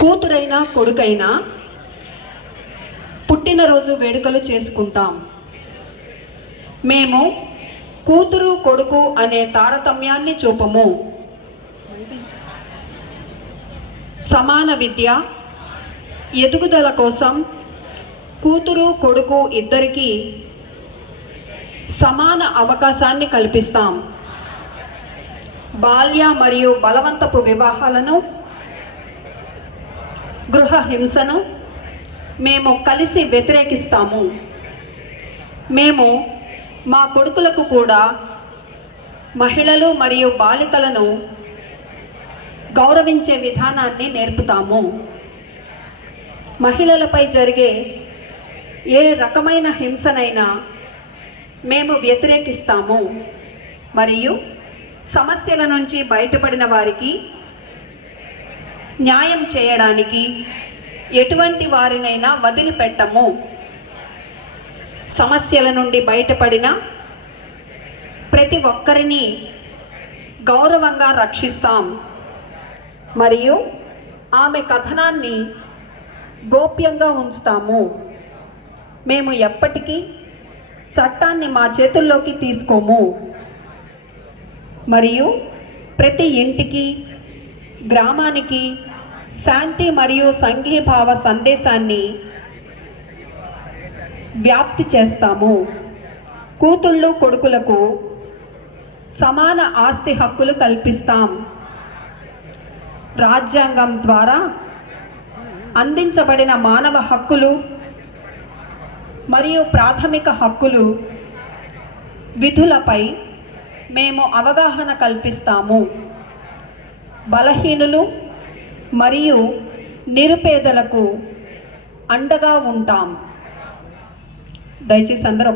కూతురైనా కొడుకైనా పుట్టినరోజు వేడుకలు చేసుకుంటాం. మేము కూతురు కొడుకు అనే తారతమ్యాన్ని చూపము. సమాన విద్య ఎదుగుదల కోసం కూతురు కొడుకు ఇద్దరికీ సమాన అవకాశాన్ని కల్పిస్తాం. బాల్య మరియు బలవంతపు వివాహాలను, గృహ హింసను మేము కలిసి వ్యతిరేకిస్తాము. మేము మా కొడుకులకు కూడా మహిళలు మరియు బాలికలను గౌరవించే విధానాన్ని నేర్పుతాము. మహిళలపై జరిగే ఏ రకమైన హింసనైనా మేము వ్యతిరేకిస్తాము మరియు సమస్యల నుంచి బయటపడిన వారికి న్యాయం చేయడానికి ఎటువంటి వారినైనా వదిలిపెట్టము. సమస్యల నుండి బయటపడిన ప్రతి ఒక్కరిని గౌరవంగా రక్షిస్తాం మరియు ఆమె కథనాన్ని గోప్యంగా ఉంచుతాము. మేము ఎప్పటికీ చట్టాన్ని మా చేతుల్లోకి తీసుకోము మరియు ప్రతి ఇంటికి, గ్రామానికి శాంతి మరియు సంఘీభావ సందేశాన్ని వ్యాప్తి చేస్తాము. కూతుళ్ళు కొడుకులకు సమాన ఆస్తి హక్కులు కల్పిస్తాం. రాజ్యాంగం ద్వారా అందించబడిన మానవ హక్కులు మరియు ప్రాథమిక హక్కులు విధులపై మేము అవగాహన కల్పిస్తాము. బలహీనులు మరియు నిరుపేదలకు అండగా ఉంటాం. దయచేసి అందరూ